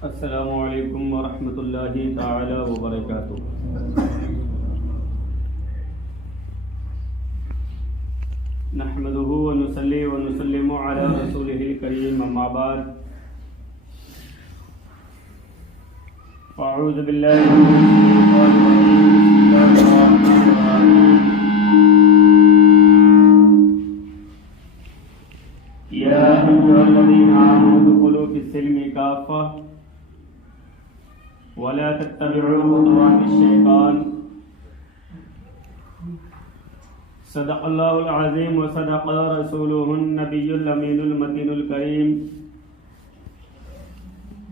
السلام علیکم ورحمۃ اللہ تعالی وبرکاتہ۔ نحمده ونصلي ونسلم على رسوله الكريم، اما بعد فاعوذ باللہ من الشیطان الرجیم، بسم اللہ الرحمن الرحیم۔ یا ایھا الذین آمنوا ادخلوا فی السلم کافۃ ولا تتبعوا خطوات الشیطان۔ صدق اللہ العظیم وصدق رسولہ النبی الامین المتین الکریم،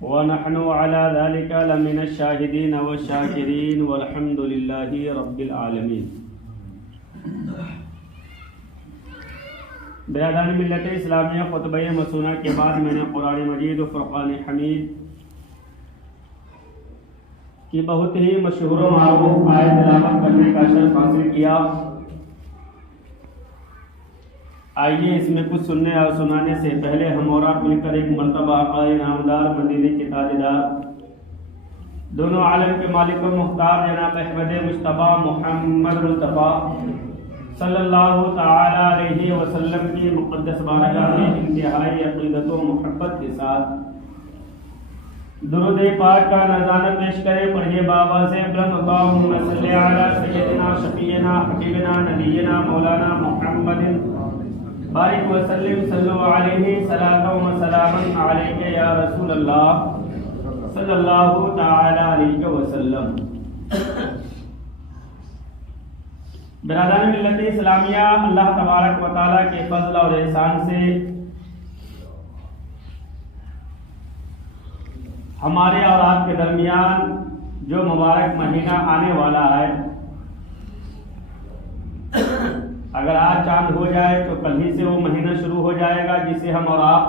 ونحن على ذلك لمن الشاہدین والشاکرین والحمد للہ رب العالمین۔ برادران ملت اسلامیہ، خطبہ مسونہ کے بعد میں نے قرآن مجید و فرقان حمید کی بہت ہی مشہور و معروف آیت تلاوت کرنے کا شرف حاصل کیا۔ آئیے اس میں کچھ سننے اور سنانے سے پہلے ہم اور آپ مل کر ایک مرتبہ آقا نامدار، مدینے کے تاجدار، دونوں عالم کے مالک و مختار جناب احمد مصطفیٰ محمد مصطفیٰ صلی اللہ تعالی علیہ وسلم کی مقدس بارگاہ میں انتہائی عقیدت و محبت کے ساتھ درود پاک کا نذرانہ پیش کریں۔ پڑھیے بابا سے بلند، اللہم صلی علی سیدنا شفیعنا حبیبنا نبینا مولانا محمد بارک وسلم، صلو علیہ صلاۃ و سلاما علیک یا رسول اللہ صلی اللہ تعالی علیہ وسلم۔ برادران ملت اسلامیہ، اللہ تبارک و تعالیٰ کے فضل اور احسان سے ہمارے اور آپ کے درمیان جو مبارک مہینہ آنے والا ہے، اگر آج چاند ہو جائے تو کل ہی سے وہ مہینہ شروع ہو جائے گا، جسے ہم اور آپ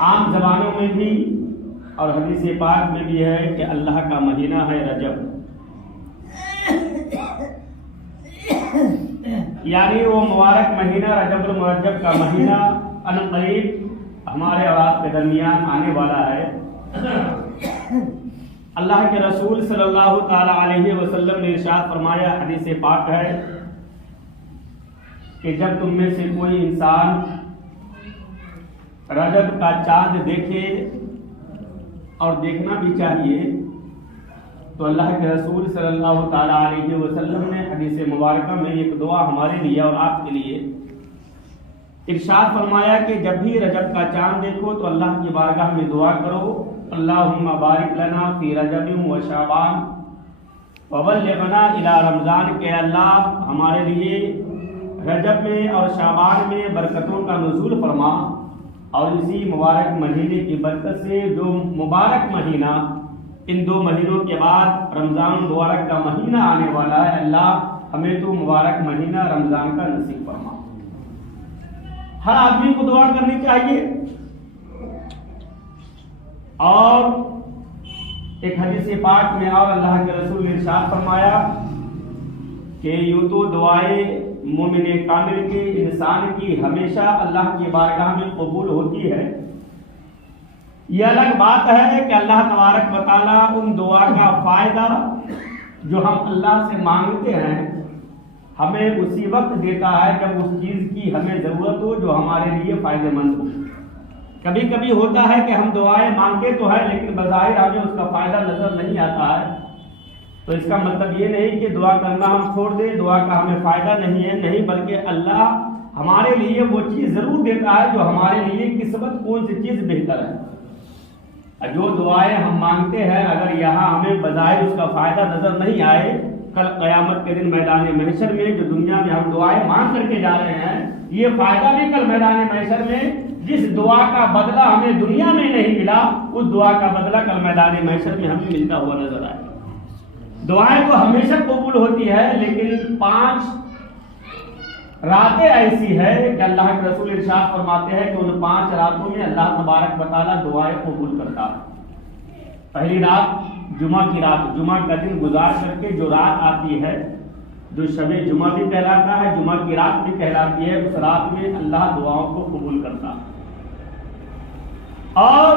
عام زبانوں میں بھی اور حدیث پاک میں بھی ہے کہ اللہ کا مہینہ ہے رجب، یعنی وہ مبارک مہینہ رجب المرجب کا مہینہ عنقریب ہمارے اور آپ کے درمیان آنے والا ہے۔ اللہ کے رسول صلی اللہ تعالی علیہ وسلم نے ارشاد فرمایا، حدیث پاک ہے کہ جب تم میں سے کوئی انسان رجب کا چاند دیکھے، اور دیکھنا بھی چاہیے، تو اللہ کے رسول صلی اللہ تعالی علیہ وسلم نے حدیث مبارکہ میں ایک دعا ہمارے لیے اور آپ کے لیے ارشاد فرمایا کہ جب بھی رجب کا چاند دیکھو تو اللہ کی بارگاہ میں دعا کرو، اللہم بارک لنا فی رجب و شعبان وبلغنا الی رمضان، کہ اللہ ہمارے لیے رجب میں اور شعبان میں برکتوں کا نزول فرما، اور اسی مبارک مہینے کی برکت سے جو مبارک مہینہ ان دو مہینوں کے بعد رمضان مبارک کا مہینہ آنے والا ہے، اللہ ہمیں تو مبارک مہینہ رمضان کا نصیب فرما۔ ہر آدمی کو دعا کرنی چاہیے، اور ایک حدیث پاک میں اور اللہ کے رسول نے ارشاد فرمایا کہ یوں تو دعائیں مومن کامل کے انسان کی ہمیشہ اللہ کی بارگاہ میں قبول ہوتی ہے، یہ الگ بات ہے کہ اللہ تبارک و تعالیٰ ان دعا کا فائدہ جو ہم اللہ سے مانگتے ہیں ہمیں اسی وقت دیتا ہے جب اس چیز کی ہمیں ضرورت ہو جو ہمارے لیے فائدہ مند ہو۔ کبھی کبھی ہوتا ہے کہ ہم دعائیں مانگتے تو ہیں لیکن بظاہر ہمیں اس کا فائدہ نظر نہیں آتا ہے، تو اس کا مطلب یہ نہیں کہ دعا کرنا ہم چھوڑ دیں، دعا کا ہمیں فائدہ نہیں ہے، نہیں، بلکہ اللہ ہمارے لیے وہ چیز ضرور دیتا ہے جو ہمارے لیے قسمت کون سی چیز بہتر ہے۔ جو دعائیں ہم مانگتے ہیں اگر یہاں ہمیں بظاہر اس کا فائدہ نظر نہیں آئے، کل قیامت کے دن میدان محشر میں جو دنیا میں ہم دعائیں مانگ کر کے جا رہے ہیں، یہ فائدہ بھی کل میدان محشر میں جس دعا کا بدلہ ہمیں دنیا میں نہیں ملا، اس دعا کا بدلہ کل میدان محشر میں ہمیں ملتا ہوا نظر آئے۔ دعائیں تو ہمیشہ قبول ہوتی ہے، لیکن 5 راتیں ایسی ہے کہ اللہ کے رسول ارشاد فرماتے ہیں کہ ان 5 راتوں میں اللہ تبارک و تعالیٰ دعائیں قبول کرتا ہے۔ پہلی رات جمعہ کی رات، جمعہ کا دن گزار کر کے جو رات آتی ہے، جو شب جمعہ بھی کہلاتا ہے، جمعہ کی رات بھی کہلاتی ہے، اس رات میں اللہ دعاؤں کو قبول کرتا ہے۔ اور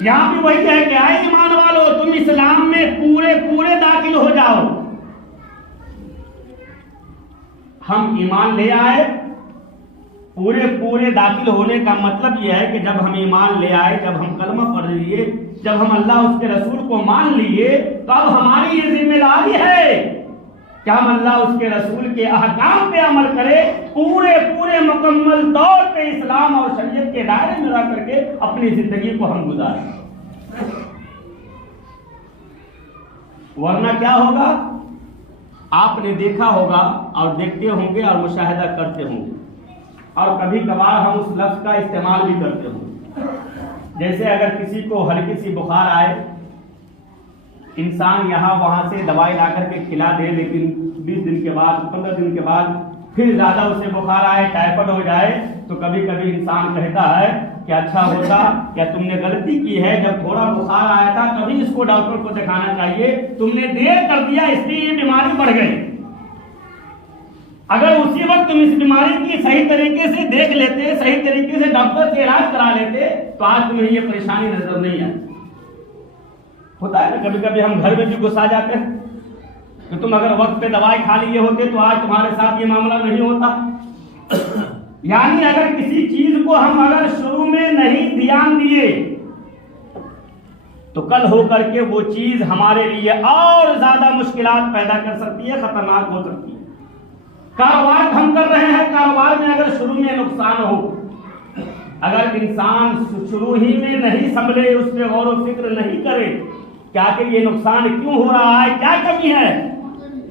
یہاں بھی وہی ہے کہ آئے ایمان والو تم اسلام میں پورے داخل ہو جاؤ. ہم ایمان لے آئے, پورے داخل ہونے کا مطلب یہ ہے کہ جب ہم ایمان لے آئے, جب ہم کلمہ پڑھ لیے, جب ہم اللہ اس کے رسول کو مان لیے, تو اب ہماری یہ ذمہ داری ہے کہ ہم اللہ اس کے رسول کے احکام پہ عمل کرے, پورے مکمل طور پہ اسلام اور شریعت کے دائرے میں رہ کر کے اپنی زندگی کو ہم گزاریں. ورنہ کیا ہوگا؟ آپ نے دیکھا ہوگا اور دیکھتے ہوں گے اور مشاہدہ کرتے ہوں گے, اور کبھی کبھار ہم اس لفظ کا استعمال بھی کرتے ہوں. جیسے اگر کسی کو ہلکی سی بخار آئے, انسان یہاں وہاں سے دوائی لا کر کے کھلا دے, لیکن 20 دن کے بعد 15 دن کے بعد پھر زیادہ اسے بخار آئے, ٹائیفائڈ ہو جائے, تو کبھی کبھی انسان کہتا ہے کہ اچھا ہوتا کیا تم نے غلطی کی ہے, جب تھوڑا بخار آیا تھا کبھی اس کو ڈاکٹر کو دکھانا چاہیے, تم نے دیر کر دیا اس لیے یہ بیماری بڑھ گئی. اگر اسی وقت تم اس بیماری کی صحیح طریقے سے دیکھ لیتے, صحیح طریقے سے ڈاکٹر سے علاج کرا لیتے, تو آج تمہیں یہ پریشانی نظر نہیں آتی. ہوتا ہے نا کبھی کبھی ہم گھر میں بھی غصہ جاتے ہیں کہ تم اگر وقت پہ دوائی کھا لیے ہوتے تو آج تمہارے ساتھ یہ معاملہ نہیں ہوتا. یعنی اگر کسی چیز کو ہم اگر شروع میں نہیں دھیان دیے تو کل ہو کر کے وہ چیز ہمارے لیے اور زیادہ مشکلات پیدا کر سکتی ہے, خطرناک ہو سکتی ہے. کاروبار ہم کر رہے ہیں, کاروبار میں اگر شروع میں نقصان ہو, اگر انسان شروع ہی میں نہیں سنبھلے, اس پہ غور و فکر نہیں کرے کیا کہ یہ نقصان کیوں ہو رہا ہے, کیا کمی ہے,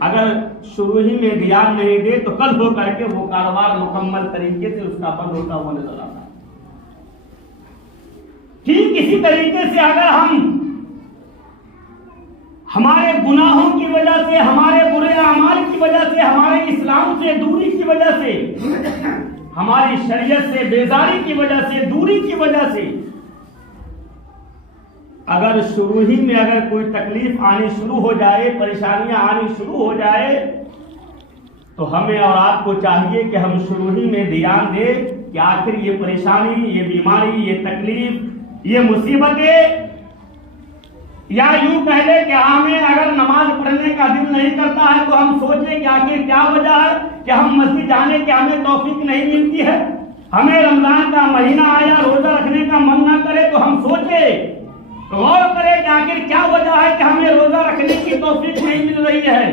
اگر شروع ہی میں دھیان نہیں دے تو کل ہو کر کے وہ کاروبار مکمل طریقے سے اس کا بند ہوتا ہوا نظر آتا ہے. ٹھیک اسی طریقے سے اگر ہم ہمارے گناہوں کی وجہ سے, ہمارے برے اعمال کی وجہ سے, ہمارے اسلام سے دوری کی وجہ سے, ہماری شریعت سے بیزاری کی وجہ سے, دوری کی وجہ سے اگر شروع ہی میں اگر کوئی تکلیف آنی شروع ہو جائے, پریشانیاں آنی شروع ہو جائے, تو ہمیں اور آپ کو چاہیے کہ ہم شروع ہی میں دھیان دیں کہ آخر یہ پریشانی, یہ بیماری, یہ تکلیف, یہ مصیبتیں, یا یوں کہہ لیں کہ ہمیں اگر نماز پڑھنے کا دل نہیں کرتا ہے تو ہم سوچیں کہ آخر کیا وجہ ہے کہ ہم مسجد جانے کی ہمیں توفیق نہیں ملتی ہے. ہمیں رمضان کا مہینہ آیا, روزہ رکھنے کا من نہ کرے تو ہم سوچیں, غور کریں کہ آخر کیا وجہ ہے کہ ہمیں روزہ رکھنے کی توفیق نہیں مل رہی ہے.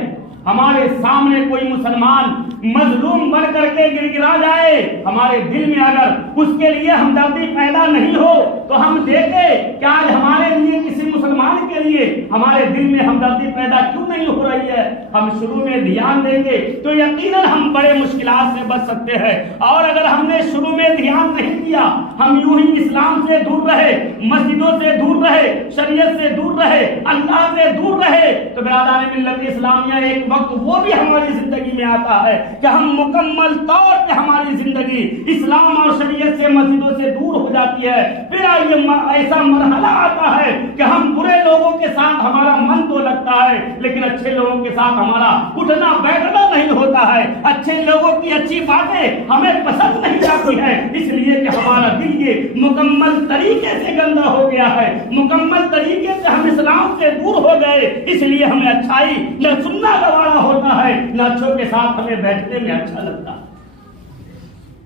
ہمارے سامنے کوئی مسلمان مظلوم بن کر کے گر گرا جائے, ہمارے دل میں اگر اس کے لیے ہمدردی پیدا نہیں ہو تو ہم دیکھیں کہ آج ہمارے لیے کسی مسلمان کے لیے ہمارے دل میں ہمدردی پیدا کیوں نہیں ہو رہی ہے. ہم شروع میں دھیان دیں گے تو یقیناً ہم بڑے مشکلات سے بچ سکتے ہیں. اور اگر ہم نے شروع میں دھیان نہیں دیا, ہم یوں ہی اسلام سے دور رہے, مسجدوں سے دور رہے, شریعت سے دور رہے, اللہ سے دور رہے, تو برادران ملت اسلامیہ ایک وقت وہ بھی ہماری زندگی میں آتا ہے کہ ہم مکمل طور پہ ہماری زندگی اسلام اور شریعت سے, مسجدوں سے دور ہو جاتی ہے. پھر ایسا مرحلہ آتا ہے کہ ہم برے لوگوں کے ساتھ ہمارا من تو لگتا ہے لیکن اچھے لوگوں کے ساتھ ہمارا اٹھنا بیٹھنا نہیں ہوتا ہے. اچھے لوگوں کی اچھی باتیں ہمیں پسند نہیں آتی ہیں, اس لیے کہ ہمارا دل یہ مکمل طریقے سے گندا ہو گیا ہے, مکمل طریقے سے ہم اسلام سے دور ہو گئے, اس لیے ہمیں اچھائی نہ سننا گوارا ہوتا ہے, نہ اچھوں کے ساتھ ہمیں بیٹھنے میں اچھا لگتا ہے.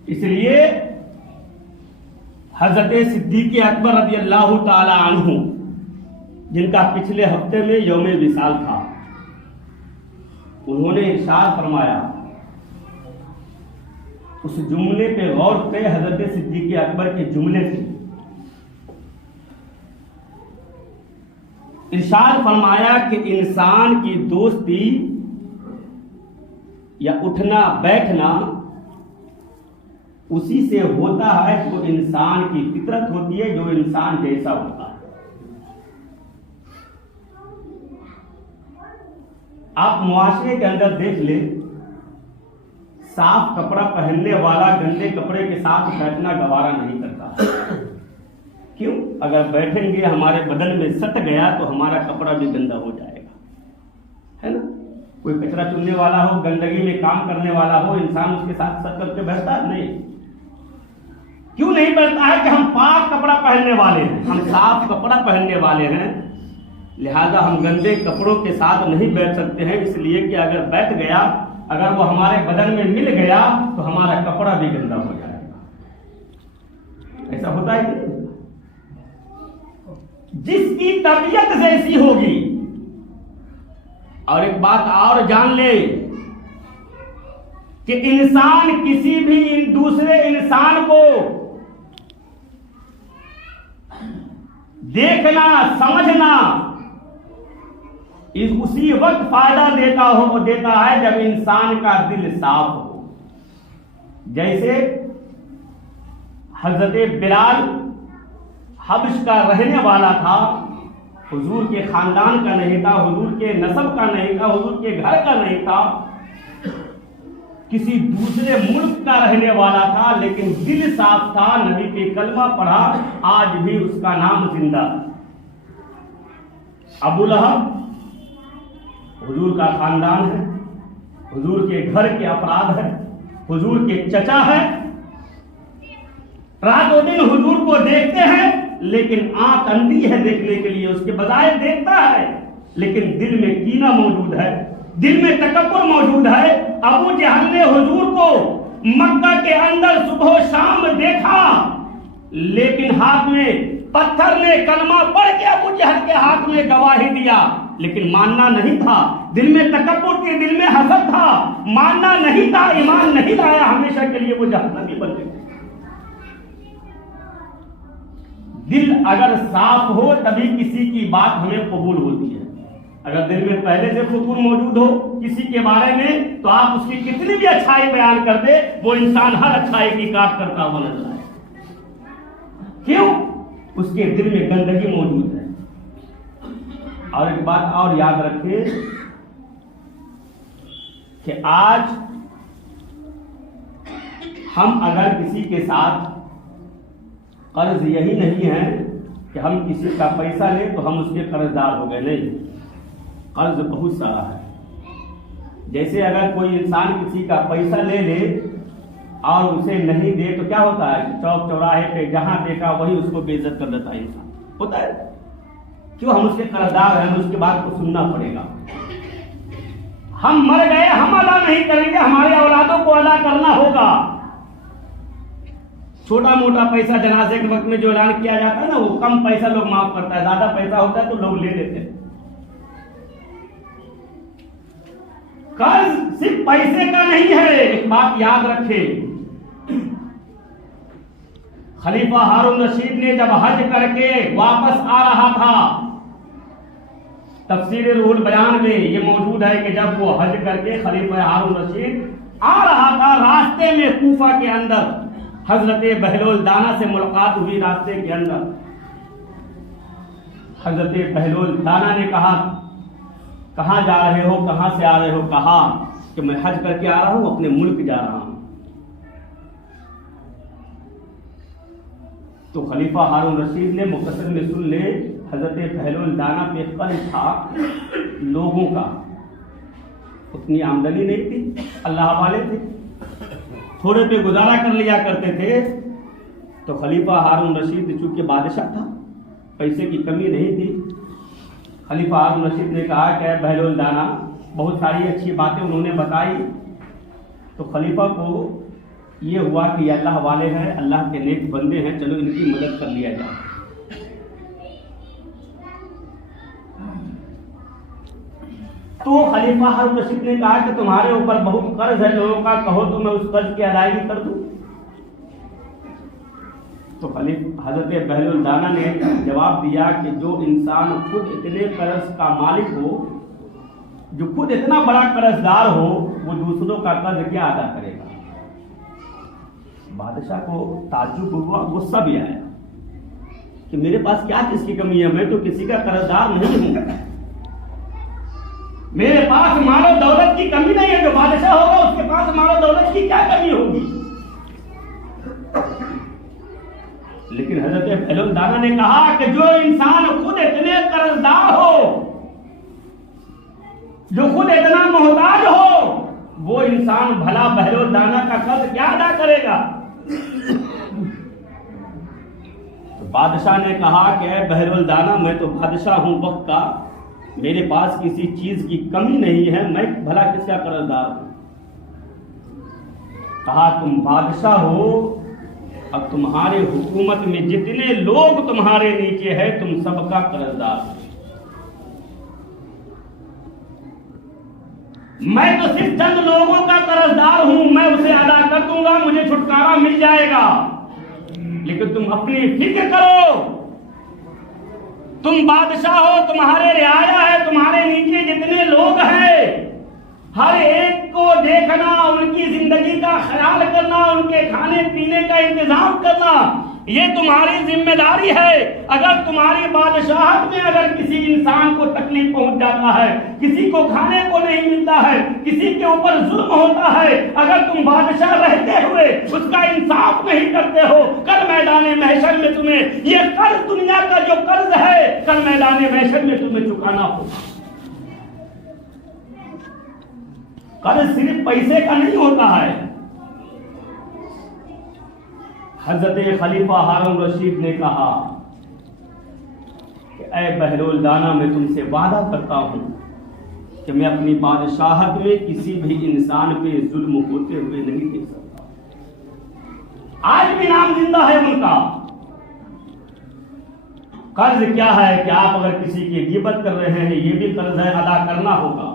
اس لیے حضرت صدیق اکبر رضی اللہ تعالی عنہ, جن کا پچھلے ہفتے میں یوم وصال تھا, انہوں نے ارشاد فرمایا, اس جملے پہ غور کرے, حضرت صدیق اکبر کے جملے سے ارشاد فرمایا کہ انسان کی دوستی یا اٹھنا بیٹھنا اسی سے ہوتا ہے جو انسان کی فطرت ہوتی ہے, جو انسان جیسا ہوتا ہے. آپ معاشرے کے اندر دیکھ لیں, صاف کپڑا پہننے والا گندے کپڑے کے ساتھ بیٹھنا گوارا نہیں کرتا. کیوں؟ اگر بیٹھیں گے ہمارے بدن میں سٹ گیا تو ہمارا کپڑا بھی گندا ہو جائے گا, ہے نا. کوئی کچرا چننے والا ہو, گندگی میں کام کرنے والا ہو, انسان اس کے ساتھ سٹ کر کے بیٹھتا نہیں. کیوں نہیں پہنتا ہے کہ ہم پاک کپڑا پہننے والے ہیں، ہم صاف کپڑا پہننے والے ہیں، لہذا ہم گندے کپڑوں کے ساتھ نہیں بیٹھ سکتے ہیں، اس لیے کہ اگر بیٹھ گیا، اگر وہ ہمارے بدن میں مل گیا تو ہمارا کپڑا بھی گندا ہو جائے گا۔ ایسا ہوتا ہے کہ جس کی طبیعت جیسی ہوگی۔ اور ایک بات اور جان لے کہ انسان کسی بھی دوسرے انسان کو دیکھنا سمجھنا اسی وقت فائدہ دیتا ہے جب انسان کا دل صاف ہو۔ جیسے حضرت بلال حبش کا رہنے والا تھا، حضور کے خاندان کا نہیں تھا، حضور کے نسب کا نہیں تھا، حضور کے گھر کا نہیں تھا، کسی دوسرے ملک کا رہنے والا تھا، لیکن دل صاف تھا، نبی کے کلمہ پڑھا، آج بھی اس کا نام زندہ ہے۔ ابو لہب حضور کا خاندان ہے، حضور کے گھر کے افراد ہے، حضور کے چچا ہے، رات و دن حضور کو دیکھتے ہیں، لیکن آنکھ اندھی ہے دیکھنے کے لیے، اس کے بظاہر دیکھتا ہے لیکن دل میں کینہ موجود ہے، دل میں تکبر موجود ہے۔ ابو جہل نے حضور کو مکہ کے اندر صبح و شام دیکھا، لیکن ہاتھ میں پتھر نے کلمہ پڑھ کے ابو جہل کے ہاتھ میں گواہی دیا، لیکن ماننا نہیں تھا، دل میں تکبر تھی، دل میں حسد تھا، ماننا نہیں تھا، ایمان نہیں لایا، ہمیشہ کے لیے وہ جہنمی بن گئے۔ دل اگر صاف ہو تبھی کسی کی بات ہمیں قبول ہوتی ہے۔ اگر دل میں پہلے سے فتور موجود ہو کسی کے بارے میں تو آپ اس کی کتنی بھی اچھائی بیان کر دے، وہ انسان ہر اچھائی کی کاٹ کرتا ہوا نظر آئے۔ کیوں؟ اس کے دل میں گندگی موجود ہے۔ اور ایک بات اور یاد رکھیں کہ آج ہم اگر کسی کے ساتھ قرض یہی نہیں ہے کہ ہم کسی کا پیسہ لیں تو ہم اس کے قرض دار ہو گئے، نہیں، قرض بہت سارا ہے۔ جیسے اگر کوئی انسان کسی کا پیسہ لے لے اور اسے نہیں دے تو کیا ہوتا ہے؟ چوک چوراہے پہ جہاں دیکھا وہی اس کو بے عزت کر دیتا ہے انسان، ہوتا ہے۔ کیوں؟ ہم اس کے قرض دار ہیں، ہمیں اس کی بات کو سننا پڑے گا۔ ہم مر گئے، ہم ادا نہیں کریں گے، ہمارے اولادوں کو ادا کرنا ہوگا۔ چھوٹا موٹا پیسہ جنازے کے وقت میں جو اعلان کیا جاتا ہے نا، وہ کم پیسہ لوگ معاف کرتا ہے، زیادہ پیسہ ہوتا ہے تو لوگ لے لیتے ہیں۔ قرض صرف پیسے کا نہیں ہے، ایک بات یاد رکھے، خلیفہ ہارون رشید نے جب حج کر کے واپس آ رہا تھا، تفسیر روح البیان میں یہ موجود ہے کہ جب وہ حج کر کے خلیفہ ہارون رشید آ رہا تھا، راستے میں کوفہ کے اندر حضرت بہلول دانا سے ملاقات ہوئی۔ راستے کے اندر حضرت بہلول دانا نے کہا، کہاں جا رہے ہو، کہاں سے آ رہے ہو؟ کہا کہ میں حج کر کے آ رہا ہوں، اپنے ملک جا رہا ہوں۔ تو خلیفہ ہارون رشید نے مختصر میں سن لے، حضرت بہلول دانا پہ قرض تھا لوگوں کا، اتنی آمدنی نہیں تھی، اللہ والے تھے، تھوڑے پہ گزارا کر لیا کرتے تھے۔ تو خلیفہ ہارون رشید چونکہ بادشاہ تھا، پیسے کی کمی نہیں تھی، خلیفہ ہارون رشید نے کہا کہ اے بہلول دانا، بہت ساری اچھی باتیں انہوں نے بتائی۔ تو خلیفہ کو یہ ہوا کہ یہ اللہ والے ہیں، اللہ کے نیک بندے ہیں، چلو ان کی مدد کر لیا جائے۔ تو خلیفہ ہارون رشید نے کہا کہ تمہارے اوپر بہت قرض ہے لوگوں کا، کہو تو میں اس قرض کی ادائیگی کر دوں۔ تو حضرت بہلول دانا نے جواب دیا کہ جو انسان خود اتنے قرض کا مالک ہو، جو خود اتنا بڑا قرض دار ہو، وہ دوسروں کا قرض کیا ادا کرے گا؟ بادشاہ کو تعجب ہوا، غصہ بھی آیا کہ میرے پاس کیا چیز کی کمی ہے، میں تو کسی کا قرض دار نہیں ہوں، میرے پاس مال و دولت کی کمی نہیں ہے، جو بادشاہ ہوگا اس کے پاس مال و دولت کی کیا کمی ہوگی؟ لیکن حضرت بہلول دانا نے کہا کہ جو انسان خود اتنے قرض دار ہو، جو خود اتنا محتاج ہو، وہ انسان بھلا بہلول دانا کا قرض کیا ادا کرے گا؟ بادشاہ نے کہا کہ اے بہرولدانہ، میں تو بادشاہ ہوں وقت کا، میرے پاس کسی چیز کی کمی نہیں ہے، میں بھلا کس کا قرض دار ہوں؟ کہا تم بادشاہ ہو، اب تمہارے حکومت میں جتنے لوگ تمہارے نیچے ہیں تم سب کا قرض دار ہو، میں تو صرف چند لوگوں کا قرض دار ہوں، میں اسے ادا کر دوں گا، مجھے چھٹکارا مل جائے گا، لیکن تم اپنی فکر کرو، تم بادشاہ ہو، تمہارے رعایا ہے، تمہارے نیچے جتنے لوگ ہیں ہر ایک کو دیکھنا، ان کی زندگی کا خیال کرنا، ان کے کھانے پینے کا انتظام کرنا، یہ تمہاری ذمہ داری ہے۔ اگر تمہاری بادشاہت میں اگر کسی انسان کو تکلیف پہنچ جاتا ہے، کسی کو کھانے کو نہیں ملتا ہے، کسی کے اوپر ظلم ہوتا ہے، اگر تم بادشاہ رہتے ہوئے اس کا انصاف نہیں کرتے ہو، کل میدان محشر میں تمہیں یہ قرض، دنیا کا جو قرض ہے، کل میدان محشر میں تمہیں چکانا ہوگا۔ قرض صرف پیسے کا نہیں ہوتا ہے۔ حضرت خلیفہ ہارون رشید نے کہا کہ اے بہرولدانہ، میں تم سے وعدہ کرتا ہوں کہ میں اپنی بادشاہت میں کسی بھی انسان پہ ظلم ہوتے ہوئے نہیں دیکھ سکتا۔ آج بھی نام زندہ ہے ان کا۔ قرض کیا ہے کہ آپ اگر کسی کی غیبت کر رہے ہیں، یہ بھی قرض ہے، ادا کرنا ہوگا۔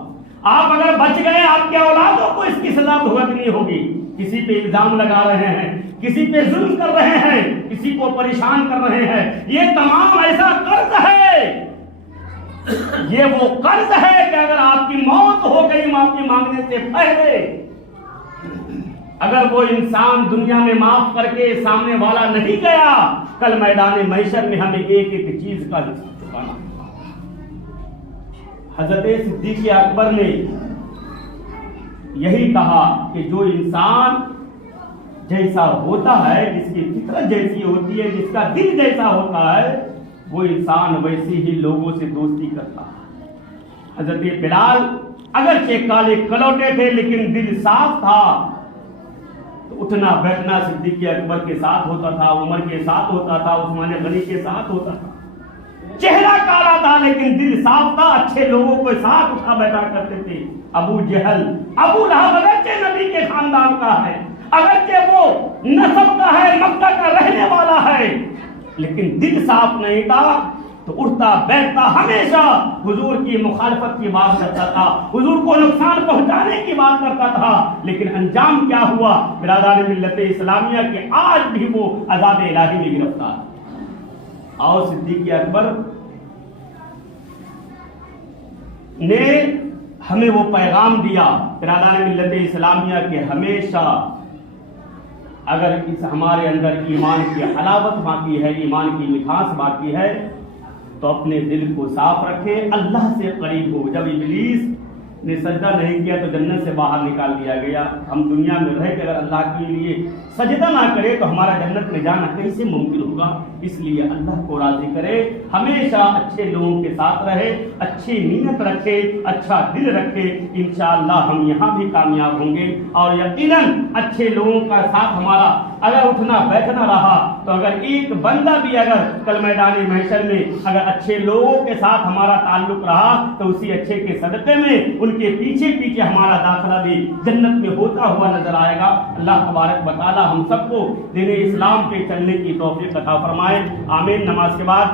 آپ اگر بچ گئے، آپ کے اولادوں کو اس کی سزا بھگتنی ہوگی۔ کسی پہ الزام لگا رہے ہیں، کسی پہ ظلم کر رہے ہیں، کسی کو پریشان کر رہے ہیں، یہ تمام ایسا قرض ہے، یہ وہ قرض ہے کہ اگر آپ کی موت ہو گئی معافی مانگنے سے پہلے، اگر وہ انسان دنیا میں معاف کر کے سامنے والا نہیں گیا، کل میدان محشر میں ہمیں ایک ایک چیز کا چکانا۔ حضرت صدیق اکبر نے یہی کہا کہ جو انسان جیسا ہوتا ہے، جس کی فطرت جیسی ہوتی ہے، جس کا دل جیسا ہوتا ہے، وہ انسان ویسی ہی لوگوں سے دوستی کرتا ہے۔ حضرت بلال اگرچہ کالے کلوٹے تھے لیکن دل صاف تھا، تو اٹھنا بیٹھنا صدیق اکبر کے ساتھ ہوتا تھا، عمر کے ساتھ ہوتا تھا، عثمان غنی کے ساتھ ہوتا تھا۔ چہرہ کالا تھا لیکن دل صاف تھا، اچھے لوگوں کو ساتھ اٹھا بیٹھا کرتے تھے۔ ابو جہل، ابو لہب اگرچہ نبی کے خاندان کا ہے، اگرچہ وہ نسب کا ہے، مکہ کا رہنے والا ہے، لیکن دل صاف نہیں تھا، تو اٹھتا بیٹھتا ہمیشہ حضور کی مخالفت کی بات کرتا تھا، حضور کو نقصان پہنچانے کی بات کرتا تھا، لیکن انجام کیا ہوا؟ برادران ملت اسلامیہ کے آج بھی وہ عذاب الہی میں گرفتار۔ اور صدیق اکبر نے ہمیں وہ پیغام دیا برادران ملت اسلامیہ کہ ہمیشہ اگر اس ہمارے اندر ایمان کی حلاوت باقی ہے، ایمان کی مٹھاس باقی ہے، تو اپنے دل کو صاف رکھے، اللہ سے قریب ہو۔ جب ابلیس نے سجدہ نہیں کیا تو جنت سے باہر نکال دیا گیا۔ ہم دنیا میں رہ کے اگر اللہ کے لیے سجدہ نہ کرے تو ہمارا جنت میں جانا کیسے ممکن ہوگا؟ اس لیے اللہ کو راضی کرے، ہمیشہ اچھے لوگوں کے ساتھ رہے، اچھی نیت رکھے، اچھا دل رکھے، انشاءاللہ ہم یہاں بھی کامیاب ہوں گے۔ اور یقیناً اچھے لوگوں کا ساتھ ہمارا اگر اٹھنا بیٹھنا رہا تو اگر ایک بندہ بھی اگر کل میدان محشر میں اگر اچھے لوگوں کے ساتھ ہمارا تعلق رہا تو اسی اچھے کے صدقے میں ان کے پیچھے پیچھے ہمارا داخلہ بھی جنت میں ہوتا ہوا نظر آئے گا۔ اللہ تبارک و تعالی ہم سب کو دین اسلام پہ چلنے کی توفیق عطا فرمائے، آمین۔ نماز کے بعد